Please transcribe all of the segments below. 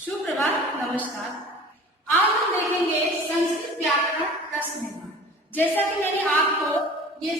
सुप्रभात, नमस्कार। आज हम देखेंगे संस्कृत व्याकरण प्रश्न निर्माण। जैसा कि मैंने आपको ये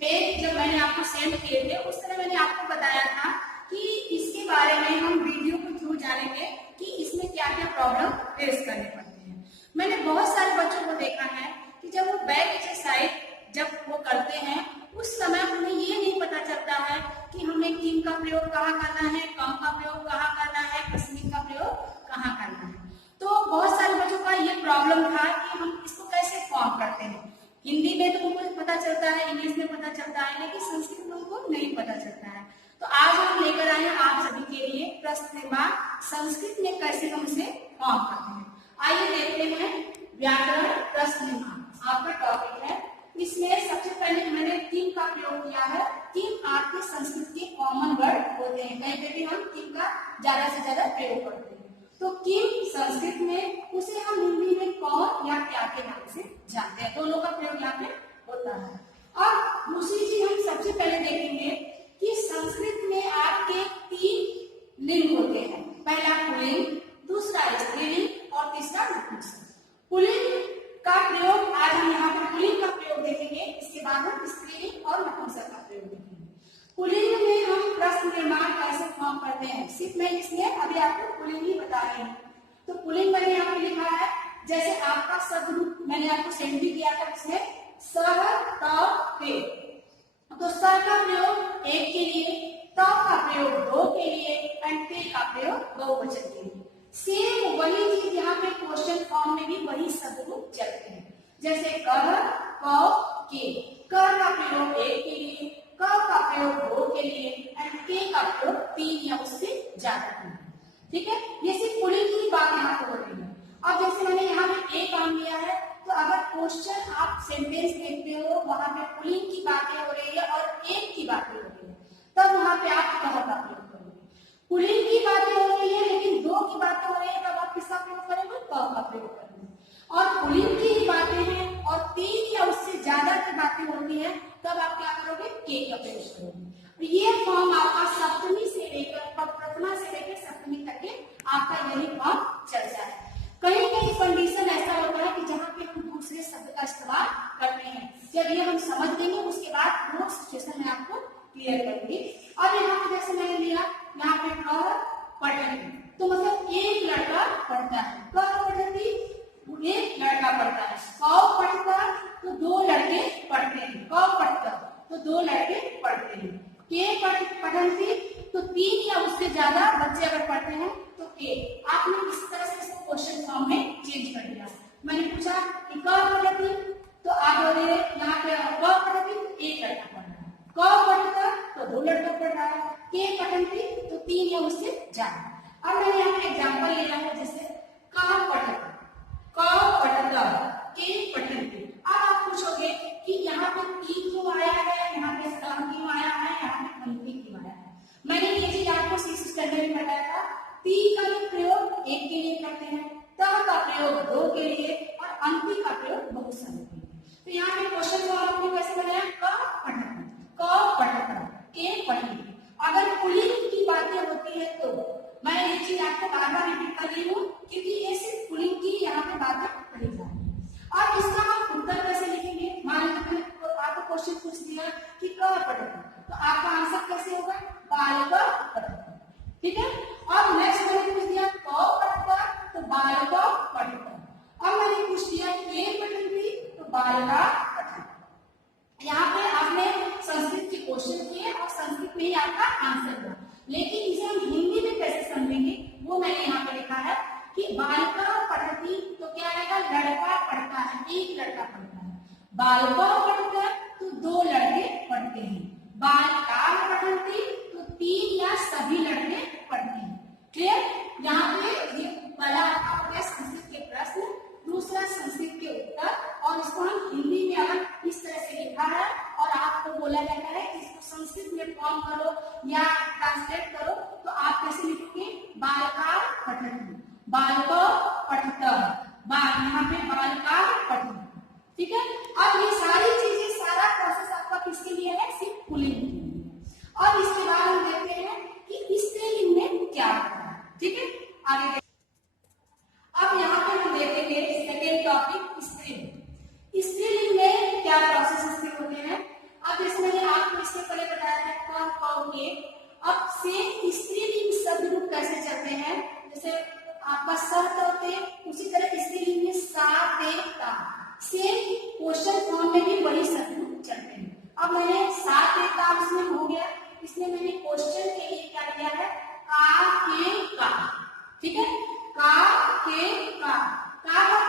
पेज जब मैंने आपको सेंड किए थे उस तरह मैंने आपको बताया था कि इसके बारे में हम वीडियो के थ्रू जानेंगे कि इसमें क्या क्या प्रॉब्लम फेस करने पड़ते हैं। मैंने बहुत सारे बच्चों को देखा है कि जब वो बैक एक्सरसाइज जब वो करते हैं उस समय उन्हें ये नहीं पता चलता है कि हमें किम का प्रयोग कहाँ करना है, कम का प्रयोग कहाँ करना है, कस्मिक का प्रयोग कहाँ करना है। तो बहुत सारे बच्चों का ये प्रॉब्लम था कि हम इसको कैसे फॉर्म करते हैं। हिंदी में तो उनको पता चलता है, इंग्लिश में पता चलता है, लेकिन संस्कृत में उनको नहीं पता चलता है। तो आज हम लेकर आए हैं आप सभी के लिए प्रश्न निर्माण संस्कृत में कैसे हम इसे फॉर्म करते हैं। आइए देखते हैं व्याकरण प्रश्न निर्माण आपका टॉपिक है। इसमें सबसे पहले मैंने किम का प्रयोग किया है। किम आपके संस्कृत के कॉमन वर्ड होते हैं, कहीं पे भी हम किम का ज्यादा से ज्यादा प्रयोग करते हैं। तो किम संस्कृत में उसे हम हिंदी में कौन या क्या के नाम से जानते हैं, दोनों का प्रयोग यहाँ पे होता है। और दूसरी चीज हम सबसे पहले देखेंगे कि संस्कृत में आपके 3 लिंग होते हैं। पहला पुल्लिंग, दूसरा स्त्रीलिंग और तीसरा नपुंसक। पुल्लिंग का प्रयोग आज हम यहाँ पर पुल्लिंग का प्रयोग देखेंगे, इसके बाद हम स्त्रीलिंग और नपुंसक का प्रयोग देखेंगे। पुल्लिंग में हम प्रश्न निर्माण कैसे फॉर्म करते हैं, सिर्फ मैं इसलिए अभी आपको पुल्लिंग ही बता रही हूँ। तो पुल्लिंग मैंने यहाँ पे लिखा है, जैसे आपका शब्द रूप मैंने आपको सेंड भी किया था, इसमें सह त ते। तो सर का प्रयोग एक के लिए, त का प्रयोग 2 के लिए एंड ते का प्रयोग बहुवचन के लिए। सेम वही चीज यहाँ पे क्वेश्चन फॉर्म में भी वही शब्द रूप चलते हैं। जैसे कह, क, के। कर का प्रयोग 1 के लिए, क का प्रयोग 2 के लिए एंड के का प्रयोग 3 या उससे ज्यादा के लिए। ठीक है, ये सिर्फ पुल्लिंग की बात यहाँ पे हो रही है। अब जैसे मैंने यहाँ पे एक काम लिया है, तो अगर क्वेश्चन आप सेंटेंस देखते हो वहां पे पुल्लिंग की बातें हो रही है और एक की बातें हो रही है, तब वहां पे आप कह का प्रयोग करोगे। पुल्लिंग की बातें हो रही है लेकिन 2 की बातें हो रही है, तब आप किसका प्रयोग करेंगे, क का प्रयोग करेंगे। और पुल्लिंग की ही बातें हैं और 3 या उससे ज्यादा की बातें होती है, तब आप क्या करोगे, के का प्रयोग करोगे। ये फॉर्म आपका सप्तमी से लेकर प्रथमा से लेकर सप्तमी तक के आपका यही फॉर्म चलता है। कहीं कहीं कंडीशन ऐसा होता है कि जहाँ पे हम दूसरे शब्द का इस्तेमाल करते हैं। जब ये हम समझ लेंगे उसके बाद वो सिचुएशन में आपको क्लियर करूंगी। और यहाँ पे जैसे मैंने लिया, यहाँ पे पठती, तो मतलब एक लड़का पढ़ता है। पठती एक लड़का पढ़ता है। क पढ़ता तो 2 लड़के पढ़ते हैं। क पढ़ता तो 2 लड़के पढ़ते हैं। के पढ़ती तो 3 या उससे ज्यादा बच्चे अगर पढ़ते हैं तो के। आपने इस तरह से इसको क्वेश्चन फॉर्म में चेंज कर दिया। मैंने पूछा कि क पढ़ती, तो आप बोले यहाँ पे क पढ़ती 1 लड़का पढ़ रहा है, क पढ़ता तो 2 लड़का पढ़ रहा है, के पढ़ती तो 3 या उससे ज्यादा। अब मैंने यहाँ पे एग्जाम्पल लिया है, जैसे क पढ़ता, क पढ़ता, के पढ़ती। अब आप पूछोगे कि यहाँ पे ती क्यों आया है, यहाँ पे स क्यों आया है, यहाँ पे अंति क्यों आया है। मैंने ये चीज आपको 6th स्टैंडर्ड में बताया था। ती का भी प्रयोग 1 के लिए करते हैं, त का प्रयोग 2 के लिए और अंति का प्रयोग बहुत सारे के लिए। तो यहाँ पे क्वेश्चन को आपने कैसे बनाया, क पढ़ता, के पढ़ती। अगर पुल्लिंग की बातें होती है तो मैं ये चीज आपको बार बार रिपीट कर रही हूँ क्योंकि ये सिर्फ पुल्लिंग की यहाँ पे बातें पढ़ी जा रही है। और इसका हम उत्तर कैसे लिखेंगे, मान लीजिए आपको क्वेश्चन पूछ दिया कि क पढ़ता, तो आपका आंसर कैसे होगा, बालक पढ़ता। ठीक है। अब नेक्स्ट मैंने पूछ दिया क पढ़ता तो बालक पढ़ता। अब मैंने पूछ दिया के पढ़ती तो बालका पढ़ता। यहाँ पे आपने संस्कृत के क्वेश्चन किए और संस्कृत में ही आपका आंसर हुआ, लेकिन इसे हम हिंदी में कैसे समझेंगे वो मैंने यहाँ पे लिखा है कि बालका पढ़ती तो क्या आएगा, लड़का पढ़ता है, 1 लड़का पढ़ता है। बालका पढ़ता तो 2 लड़के पढ़ते हैं। बालिका पढ़ती तो 3 या सभी लड़के पढ़ते हैं। क्लियर। यहाँ पे ये पहला आपका हो गया संस्कृत के प्रश्न, दूसरा संस्कृत के उत्तर, और इसको हम हिंदी में अगर इस तरह से लिखा है और आपको बोला जाता है कि इसको संस्कृत में फॉर्म करो या ट्रांसलेट करो, तो आप कैसे लिखोगे, बालका पठती, बालको पठता, यहाँ पे बालका पठती। ठीक है। अब ये सारी चीजें, सारा प्रोसेस आपका किसके लिए है, सिर्फ पुल्लिंग के लिए। और इसके बाद हम देखते हैं कि स्त्रीलिंग में क्या होता है। ठीक है, आगे अब जैसे मैंने आपको इससे पहले बताया था क क के, अब सेम स्त्रीलिंग शब्द रूप कैसे चलते हैं, जैसे आपका स होते, उसी तरह स्त्रीलिंग में सा ते ता, सेम क्वेश्चन फॉर्म में भी वही शब्द रूप चलते हैं। अब मैंने सा ते ता इसमें हो गया, इसमें मैंने क्वेश्चन के लिए क्या लिया है, का के का, ठीक है, का के का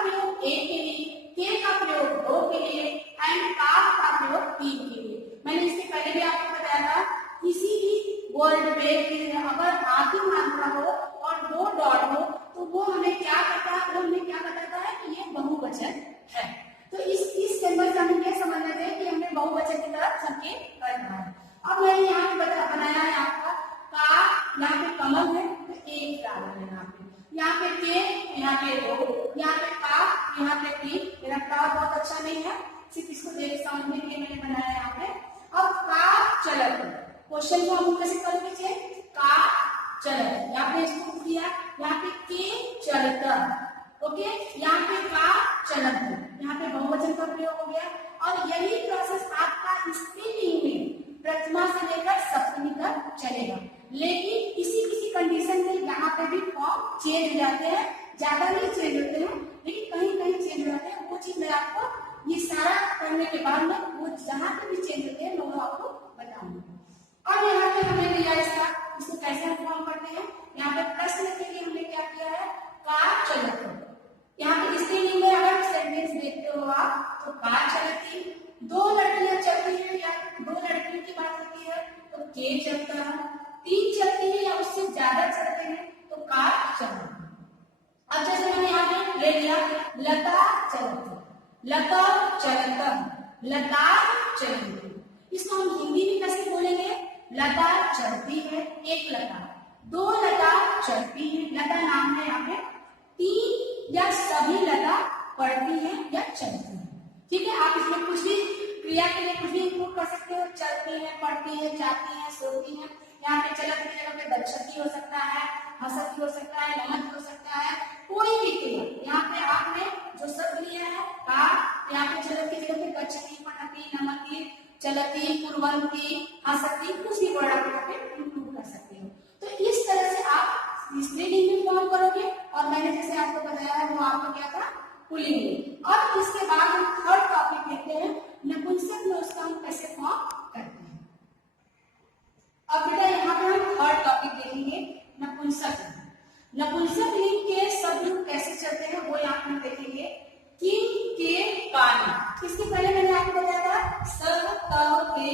प्रयोग एक के लिए, के का प्रयोग दो के लिए एंड का प्रयोग तीन के लिए। मैंने इससे पहले भी आपको बताया था, किसी भी वर्ड में अगर आधी मात्रा हो और दो डॉट हो तो वो हमें क्या बताता है कि ये बहुवचन है। तो इस सिंबल से हमें क्या समझना चाहिए कि हमें बहुवचन की तरफ संकेत करना है। अब मैंने यहाँ पे बनाया है आपका का, यहाँ पे कमल है तो एक डाला है, यहाँ पे के, यहाँ पे दो, यहाँ पे का, यहाँ पे तीन। मेरा का बहुत अच्छा नहीं है, सिर्फ इसको देख समझने के लिए मैंने बनाया है यहाँ पे। अब का चलत, क्वेश्चन को हम कैसे कर लीजिए, का चलत, यहाँ पे इसको किया, यहाँ पे के चलत, ओके, यहाँ पे का चलत, यहाँ पे बहुवचन का प्रयोग हो गया। और यही प्रोसेस आपका स्त्रीलिंग में प्रथमा से लेकर सप्तमी तक चलेगा, लेकिन किसी कंडीशन में यहाँ पे भी फॉर्म चेंज हो जाते हैं, ज्यादा नहीं चेंज होते हैं लेकिन कहीं कहीं चेंज हो जाते हैं। वो चीज मैं आपको ये सारा करने के बाद में वो जहाँ पे भी चेंज होते हैं मैं आपको बताऊंगी। और यहाँ पे हमें लिया इसको कैसे हम फॉर्म करते हैं, यहाँ पे प्रश्न के लिए हमने क्या किया है, का चलत। यहाँ पे स्त्रीलिंग में अगर सेंटेंस देखते हो आप तो का चलती, दो लड़कियां चलती है या दो लड़कियों की बात होती है तो के चलता है, तीन चलती है या उससे ज्यादा चलते हैं तो का चलता। अब जैसे मैंने यहाँ पे ले लिया लता चलती, लता चलता, लता चलती, इसको हम हिंदी में कैसे बोलेंगे, लता चलती है, एक लता, दो लता चलती है, लता नाम है यहाँ पे, तीन या सभी लता पढ़ती है या चलती है, ठीक है। आप इसमें कुछ भी क्रिया के लिए कुछ भी इंक्लूड कर सकते हो, चलती है, पढ़ती है, जाती है, सोती है। यहाँ पे चलत की जगह पे गच्छति हो सकता है, हसती हो सकता है, नमत हो सकता है, कोई भी क्रिया। यहाँ पे आपने जो शब्द लिया है का, यहाँ पे चलत की जगह पे गच्छति, पठती, नमती, चलती, कुर्वन्ती, हसती, कुछ भी वर्ड आप यहाँ पे इंक्लूड कर सकते हो। तो इस तरह से आप स्त्रीलिंग में फॉर्म करोगे, और मैंने जैसे आपको बताया है वो आपको क्या था, पुल्लिंग। और इसके बाद हम थर्ड टॉपिक देखते हैं, नपुंसक में उसका हम कैसे फॉर्म करते हैं। अब बेटा यहाँ पे हम थर्ड टॉपिक देखेंगे, नपुंसक। नपुंसक लिंग के शब्द रूप कैसे चलते हैं वो यहाँ पे देखेंगे, किम के कान। इसके पहले मैंने आपको बताया था स त के,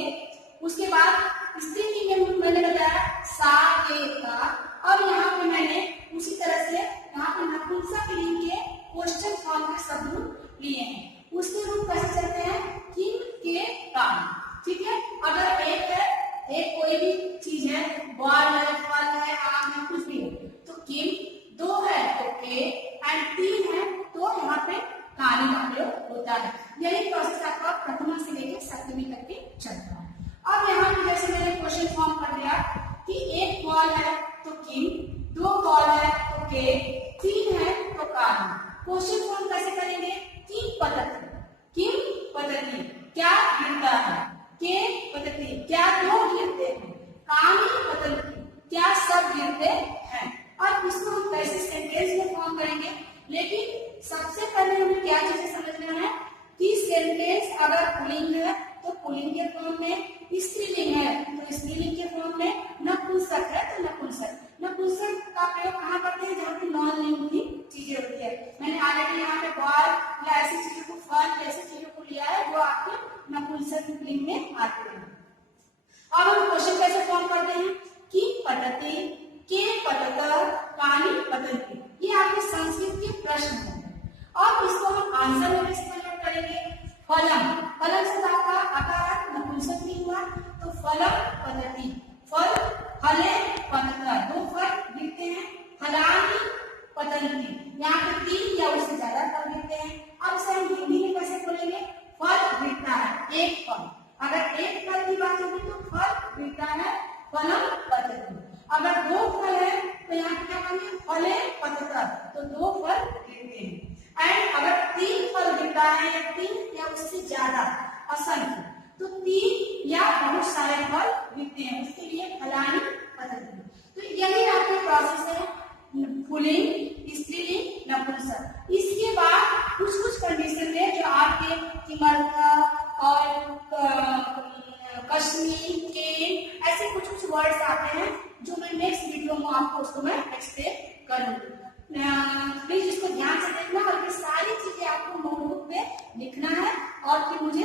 उसके बाद स्त्रीलिंग में मैंने बताया सा के का, और यहाँ पे मैंने उसी तरह से यहाँ पे नपुंसक लिंग के क्वेश्चन फॉर्म के शब्द रूप लिए हैं। उसके रूप कैसे चलते हैं, किम के कान, ठीक है। अगर एक है, एक कोई भी चीज है, बॉल है, फल है, आम है, कुछ भी है तो किम, दो है तो के, एंड तीन है तो यहाँ पे कान का प्रयोग होता है। यही प्रोसेस आपका प्रथमा से लेकर सप्तमी तक के चलता है। अब यहाँ पे जैसे मैंने क्वेश्चन फॉर्म कर दिया कि एक बॉल है तो किम, दो बॉल है तो के, तीन है तो कान। क्वेश्चन फॉर्म कैसे करेंगे, किम पतती, किम पतती क्या गिरता है, के पतती क्या दो गिरते हैं, कानी पतती क्या सब गिरते हैं। और इसको हम कैसे सेंटेंस में फॉर्म करेंगे, लेकिन सबसे पहले हमें क्या चीजें समझना है कि सेंटेंस अगर पुल्लिंग है तो पुल्लिंग के फॉर्म में, स्त्रीलिंग है तो स्त्रीलिंग के फॉर्म में, नपुंसक है तो नपुंसक। नपुंसक का प्रयोग कहाँ करते हैं, जहाँ पे नॉन लिविंग की चीजें होती है। मैंने ऑलरेडी यहाँ पे बॉल या ऐसी चीजों को, फल ऐसी चीजों को लिया है जो आपके नपुंसक लिंग में आते हैं। अब हम क्वेश्चन कैसे फॉर्म करते हैं, कि पतते, के पतत, कानी पतंती, ये आपके संस्कृत के प्रश्न हैं। और इसको हम आंसर में कैसे कन्वर्ट करेंगे, फलम, फलम से आपका आकार नपुंसक लिंग हुआ तो फलम पतती, फल फले पतत, दो फल गिरते हैं, फलानी पतंती, यहाँ पे तीन या उससे ज्यादा फल गिरते हैं। अब इसे हम हिंदी में कैसे बोलेंगे, फल गिरता है, एक फल, अगर एक फल की बात होगी तो फल गिरता है, फलम पतती। अगर दो फल है तो यहाँ पे क्या करेंगे, फले पतत, तो दो फल गिरते हैं। एंड अगर तीन फल गिरता है या तीन या उससे ज्यादा असंख्य तो 3 या बहुत सारे फल बिकते हैं, उसके लिए फलानी पद्धति। तो यही आपका प्रोसेस है पुल्लिंग, स्त्रीलिंग, नपुंसक। इसके बाद कुछ कुछ कंडीशन है जो आपके तिमर्था और कश्मीर के ऐसे कुछ कुछ वर्ड्स आते हैं जो मैं नेक्स्ट वीडियो में आपको उसको मैं एक्सप्लेन करूंगी। प्लीज इसको ध्यान से देखना और ये सारी चीजें आपको नोटबुक पे लिखना है और फिर मुझे